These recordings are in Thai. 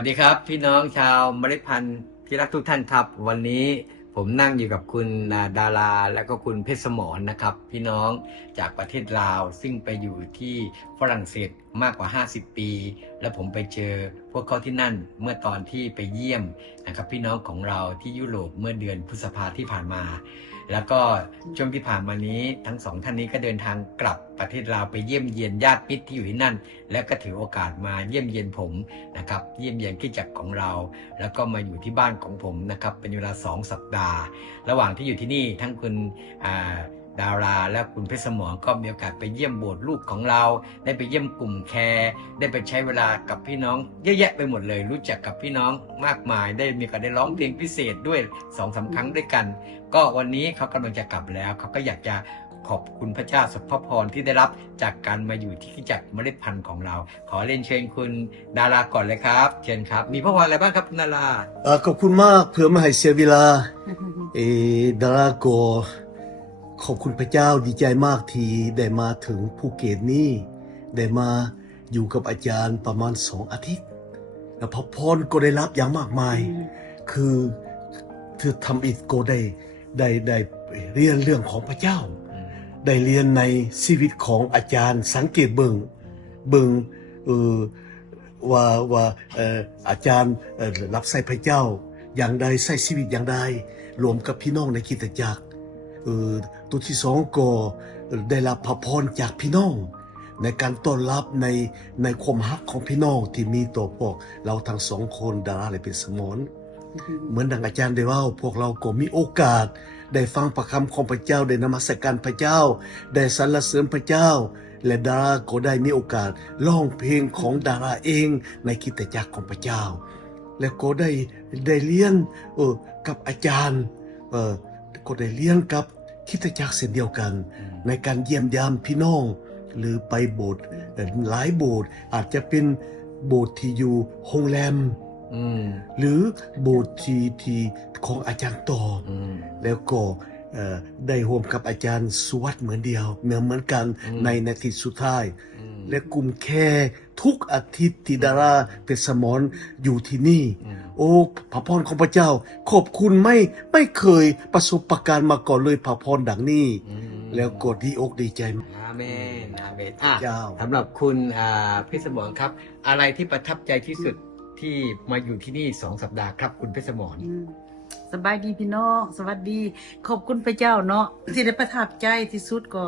วัสดีครับพี่น้องชาวเมล็ดพันธุ์ที่รักทุกท่านครับวันนี้ผมนั่งอยู่กับคุณดาราและก็คุณเพชรสมรนะครับพี่น้องจากประเทศลาวซึ่งไปอยู่ที่ฝรั่งเศสมากกว่า50 ปีและผมไปเจอพวกเขาที่นั่นเมื่อตอนที่ไปเยี่ยมนะครับพี่น้องของเราที่ยุโรปเมื่อเดือนพฤษภาที่ผ่านมาแล้วก็ช่วงที่ผ่านมานี้ทั้งสองท่านนี้ก็เดินทางกลับประเทศลาวไปเยี่ยมเยียนญาติมิตรที่อยู่ที่นั่นและก็ถือโอกาสมาเยี่ยมเยียนผมนะครับเยี่ยมเยียนคริสตจักรของเราแล้วก็มาอยู่ที่บ้านของผมนะครับเป็นเวลา2 สัปดาห์ระหว่างที่อยู่ที่นี่ทั้งคุณดาราและคุณเพชรสมรก็มีโอกาสไปเยี่ยมโบสถ์ลูกของเราได้ไปเยี่ยมกลุ่มแคร์ได้ไปใช้เวลากับพี่น้องเยอะแยะไปหมดเลยรู้จักกับพี่น้องมากมายได้มีโอกาสได้ร้องเพลงพิเศษด้วย2-3 ครั้งด้วยกันก็วันนี้เขากำลังจะกลับแล้วเขาก็อยากจะขอบคุณพระเจ้าสุภพรที่ได้รับจากการมาอยู่ที่คริสตจักรเมล็ดพันธุ์ของเราขอเรียนเชิญคุณดาราก่อนเลยครับเชิญครับมีพระพรอะไรบ้างครับคุณดาราขอบคุณมากเพื่อมาให้เสียเวลาดาราก็ขอบคุณพระเจ้าดีใจมากที่ได้มาถึงภูเก็ตนี่ได้มาอยู่กับอาจารย์ประมาณ2 อาทิตย์แล้วพระพรก็ได้รับอย่างมากมายคือทำอีกก็ได้เรียนเรื่องของพระเจ้าได้เรียนในชีวิตของอาจารย์สังเกตเบิ่งว่าอาจารย์รับใช้พระเจ้าอย่างใดใช้ชีวิตอย่างใดรวมกับพี่น้องในคริสตจักรตัวที่2ก็ได้รับพระพรจากพี่น้องในการต้อนรับในความรักของพี่น้องที่มีต่อพวกเราทั้ง2 คนดาราและเพชรสมรเหมือนดังอาจารย์ได้ว่าพวกเราก็มีโอกาสได้ฟังพระคำของพระเจ้าได้นมัสการพระเจ้าได้สรรเสริญพระเจ้าและดาราก็ได้มีโอกาสร้องเพลงของดาราเองในคริสตจักรของพระเจ้าแล้วก็ได้เรียนกับอาจารย์ก็ได้เรียนกับคริสตจักรเช่นเดียวกันในการเยี่ยมยามพี่น้องหรือไปโบสถ์หลายโบสถ์อาจจะเป็นโบสถ์ที่อยู่โรงแรมหรือโบสถ์ที่ของอาจารย์ต่อแล้วก็ได้ร่วมกับอาจารย์สุวัสดิ์เหมือนกันในนาทีสุดท้ายและกลุ่มแค่ทุกอาทิตย์ที่ดาราเพชรสมรอยู่ที่นี่โอ้พระพรของพระเจ้าขอบคุณไม่เคยประสบประการมาก่อนเลยพระพรดังนี้แล้วก็ดีอกดีใจอาเมนอาเมนสำหรับคุณเพชรสมรครับอะไรที่ประทับใจที่สุดที่มาอยู่ที่นี่2 สัปดาห์ครับคุณเพชรสมรสบายดีพี่น้องสวัสดีขอบคุณพระเจ้าเนาะที่ได้ประทับใจที่สุดก็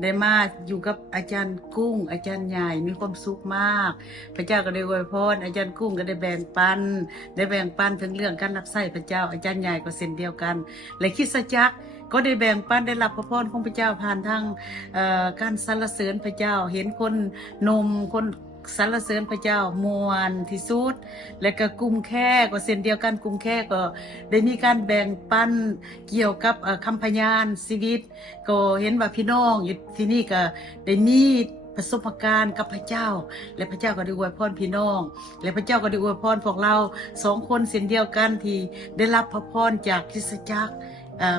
ได้มาอยู่กับอาจารย์กุ้งอาจารย์ใหญ่มีความสุขมากพระเจ้าก็ได้อวยพรอาจารย์กุ้งก็ได้แบ่งปันถึงเรื่องการรับใช้พระเจ้าอาจารย์ใหญ่ก็เช่นเดียวกันและคริสตจักรก็ได้แบ่งปันได้รับพระพรของพระเจ้าผ่านทางการสรรเสริญพระเจ้าเห็นคนหนุ่มคนสรรเสริญพระเจ้ามวลที่สุดและก็กลุ่มแค่ก็เช่นเดียวกันกลุ่มแค่ก็ได้มีการแบ่งปันเกี่ยวกับคำพยานชีวิตก็เห็นว่าพี่น้องอยู่ที่นี่ก็ได้มีประสบการณ์กับพระเจ้าและพระเจ้าก็ได้อวยพรพี่น้องและพระเจ้าก็ได้อวยพรพวกเรา2 คนเช่นเดียวกันที่ได้รับพระพรจากคริสตจักร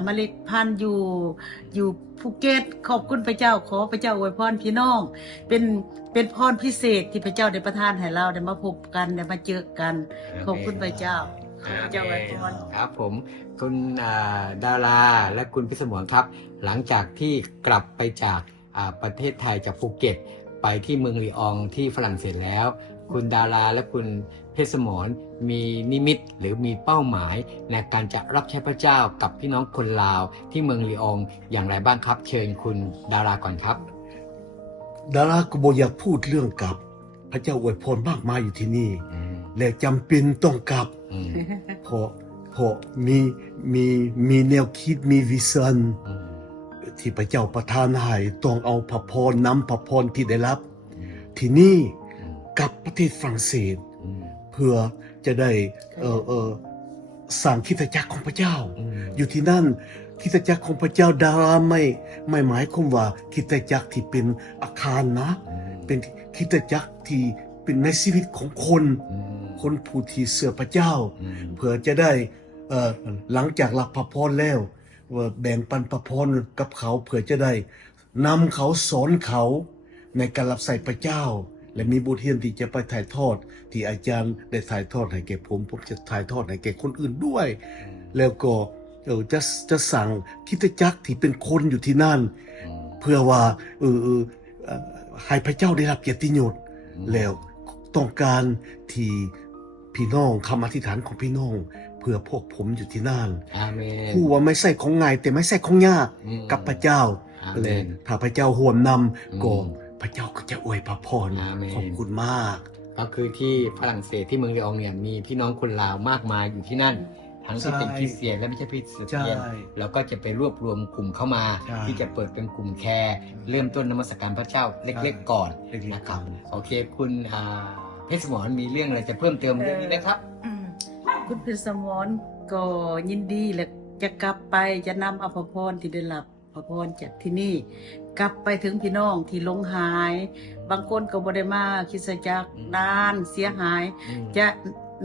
เมล็ดพันธุ์อยู่ภูเก็ตขอบคุณพระเจ้าขอพระเจ้าอวยพรพี่น้องเป็นพรพิเศษที่พระเจ้าได้ประทานให้เราได้มาพบกันได้มาเจอกันขอบคุณพระเจ้าขอพระเจ้าอวยพรครับผมคุณดาราและคุณพิสมรครับหลังจากที่กลับไปจากประเทศไทยจากภูเก็ตไปที่เมืองลีอองที่ฝรั่งเศสแล้วคุณดาราและคุณเพชรสมรมีนิมิตหรือมีเป้าหมายในการจะรับใช้พระเจ้ากับพี่น้องคนลาวที่เมืองลีอองอย่างไรบ้างครับเชิญคุณดาราก่อนครับดาราก็บอกอยากพูดเรื่องกับพระเจ้าอวยพรมากมายอยู่ที่นี่และจำเป็นต้องกลับเพราะมีแนวคิดมีวิชั่นที่พระเจ้าประทานให้ต้องเอาพระพรนำพระพรที่ได้รับที่นี่กับประเทศฝรั่งเศสเพื่อจะได้สร้างคริสตจักรของพระเจ้าอยู่ที่นั่นคริสตจักรของพระเจ้าดาราไม่หมายความว่าคริสตจักรที่เป็นอาคารนะเป็นคริสตจักรที่เป็นในชีวิตของคนผู้ที่เชื่อพระเจ้าเพื่อจะได้หลังจากรับพระพรแล้วแบ่งปันพระพรกับเขาเพื่อจะได้นำเขาสอนเขาในการรับใช้พระเจ้า และมีบทเรียนที่จะไปถ่ายทอด ที่อาจารย์ได้ถ่ายทอดให้แก่ผมจะถ่ายทอดให้แก่คนอื่นด้วย แล้วก็จะสั่งคริสตจักรที่เป็นคนอยู่ที่นั่น เพื่อว่าให้พระเจ้าได้รับเกียรติยศแล้วต้องการที่พี่น้องคำอธิษฐานของพี่น้อง เพื่อพวกผมอยู่ที่นั่น อาเมน ผู้ว่าไม่ใช่ของง่ายแต่ไม่ใช่ของยาก อืม กับพระเจ้า อาเมน เลยถ้าพระเจ้าห่วมน อืม ำก็พระเจ้าก็จะอวยพระพร อาเมน ขอบคุณมาก ก็คือที่ฝรั่งเศสที่เมืองลีอองเนี่ยมีพี่น้องคนลาวมากมายอยู่ที่นั่น ทั้งที่เป็นคริสเตียนและไม่ใช่คริสเตียน ใช่ แล้วก็จะไปรวบรวมกลุ่มเข้ามา ใช่ ที่จะเปิดเป็นกลุ่มแคร์เริ่มต้นนมัสการพระเจ้าเล็กๆก่อน เล็กๆ นะครับ ก่อน โอเคคุณเพชรสมรมีเรื่องอะไรจะเพิ่มเติมเรื่องนี้ไหมครับ อืมคุณเพชรสมรก็ยินดีและจะกลับไปจะนำเอาพระพรที่ได้รับพระพรจากที่นี่ กลับไปถึงพี่น้องที่หลงหาย บางคนก็บ่ได้มาคริสตจักรนานเสียหาย จะ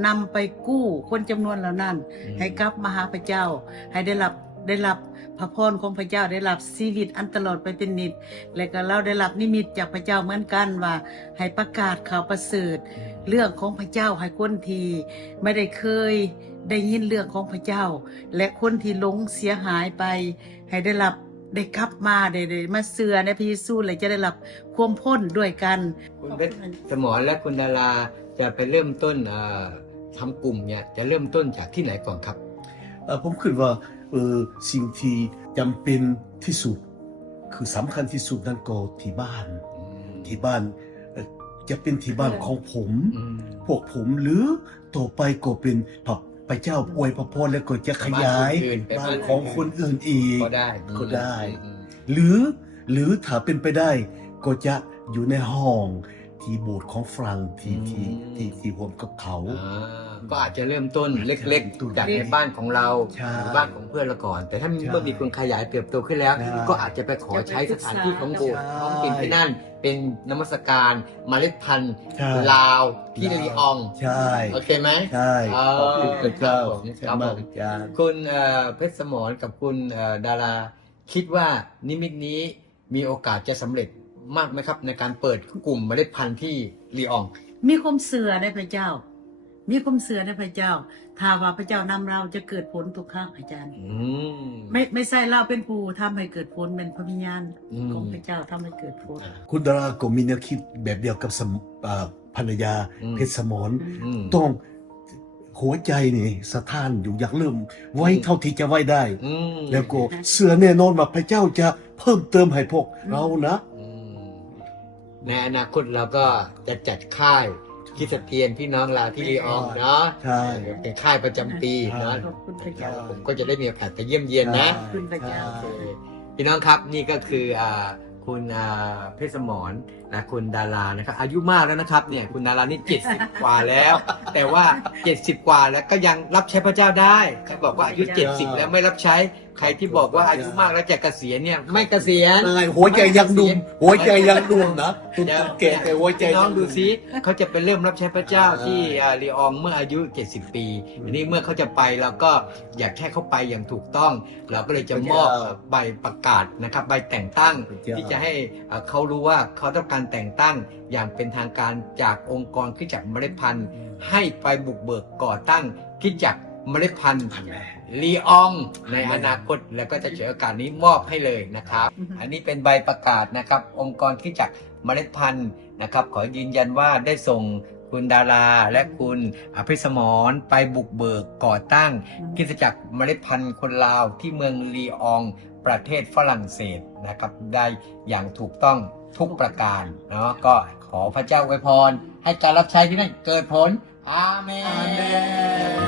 นำไปกู้คนจำนวนเหล่านั้น ให้กลับมาหาพระเจ้า ให้ได้รับพระพรของพระเจ้าได้รับชีวิตอันตลอดไปเป็นนิจและก็เราได้รับนิมิตจากพระเจ้าเหมือนกันว่า ให้ประกาศข่าวประเสริฐ เรื่องของพระเจ้าให้คนที่ไม่ได้เคยได้ยินเรื่องของพระเจ้า และคนที่หลงเสียหายไป ให้ได้กลับมาได้มาเสือในพระเยซูและจะได้รับความพ้นด้วยกัน คุณเพชรสมรและคุณดาราจะไปเริ่มต้นทำกลุ่มเนี่ยจะเริ่มต้นจากที่ไหนก่อนครับ ผมคิดว่าสิ่งที่จำเป็นที่สุด คือสำคัญที่สุดนั่นก็ที่บ้านจะเป็นที่บ้านของผม พวกผมหรือต่อไปก็เป็นพระเจ้าอวยพระพรแล้วก็จะขยายบ้านของคนอื่นอีก ก็ได้ ก็ได้ อืม หรือถ้าเป็นไปได้ก็จะอยู่ในห้องที่โบสถ์ของฝรั่งที่รวมกับเขา ก็อาจจะเริ่มต้นเล็กๆจากในบ้านของเรา ใช่ หรือบ้านของเพื่อนเราก่อน แต่ถ้า ใช่ เมื่อมีคนขยายเติบโตขึ้นแล้ว ใช่ ก็อาจจะไปขอใช้สถานที่ของโบสถ์ ใช่ ท้องถิ่นที่นั่น เป็นนมัสการเมล็ดพันธุ์ ใช่ ลาวที่ลีออง ใช่ โอเคไหม ใช่ อ๋อ ขอบคุณพระเจ้า ครับผม ใช่มากอาจารย์ คุณเพชรสมรกับคุณดาราคิดว่านิมิตนี้มีโอกาสจะสำเร็จมากไหมครับ ในการเปิดกลุ่มเมล็ดพันธุ์ที่ลีออง มีความเสื่อในพระเจ้า มีความเสื่อในพระเจ้า ถ้าว่าพระเจ้านำเราจะเกิดผลทุกครั้งอาจารย์ อืม ไม่ใช่เราเป็นผู้ทำให้เกิดผลเป็นพระวิญญาณ อืม ของพระเจ้าทำให้เกิดผล คุณดาราก็มีแนวคิดแบบเดียวกับภรรยา อืม เพชรสมร อืม ต้องหัวใจนี่สถานอยู่อยากเริ่มไว้เท่าที่จะไว้ได้ อืม แล้วก็เสือแน่นอนว่าพระเจ้าจะเพิ่มเติมให้พวกเรานะ อืมในอนาคตเราก็จะจัดค่ายคริสเตียนพี่น้องลาวที่ลีอองเนาะ ใช่ เป็นค่ายประจำปีเนาะ ขอบคุณพระเจ้า ผมก็จะได้มีโอกาสไปเยี่ยมเยียนนะ ขอบคุณพระเจ้า โอเคพี่น้องครับนี่ก็คือคุณเพชรสมรนะคุณดารานะครับอายุมากแล้วนะครับเนี่ยคุณดารานี่70 กว่าแล้ว แต่ว่า 70 กว่าแล้วก็ยังรับใช้พระเจ้าได้ใครบอกว่าอายุ 70 แล้วไม่รับใช้ใครที่บอกว่าอายุมากแล้วจะเกษียณเนี่ยไม่เกษียณ นายหัวใจยังดุมหัวใจยังดุมนะตุ้ม เดี๋ยว แก่แต่หัวใจ พี่น้อง ยัง ดูซิเขาจะไปเริ่มรับใช้พระเจ้าที่ลีอองเมื่ออายุ 70 ปีอันนี้เมื่อเขาจะไปเราก็อยากแค่เขาไปอย่างถูกต้อง เราก็เลยจะมอบใบประกาศนะครับใบแต่งตั้ง ที่จะให้เขารู้ว่าเขาต้องการแต่งตั้งอย่างเป็นทางการจากองค์กรคริสตจักรเมล็ดพันธุ์ ให้ไปบุกเบิกก่อตั้งคริสตจักรเมล็ดพันธุ์ลีอองในอนาคตแล้วก็จะเฉลยโอกาสนี้มอบให้เลยนะครับ อันนี้เป็นใบประกาศนะครับองค์กรคริสตจักรเมล็ดพันธุ์นะครับขอยืนยันว่าได้ส่งคุณดาราและคุณอภิสมรไปบุกเบิกก่อตั้งคริสตจักรเมล็ดพันธุ์คนลาวที่เมืองลีอองประเทศฝรั่งเศสนะครับได้อย่างถูกต้องทุกประการเนาะก็ขอพระเจ้าอวยพรให้การรับใช้ที่นั่นเกิดผลอาเมน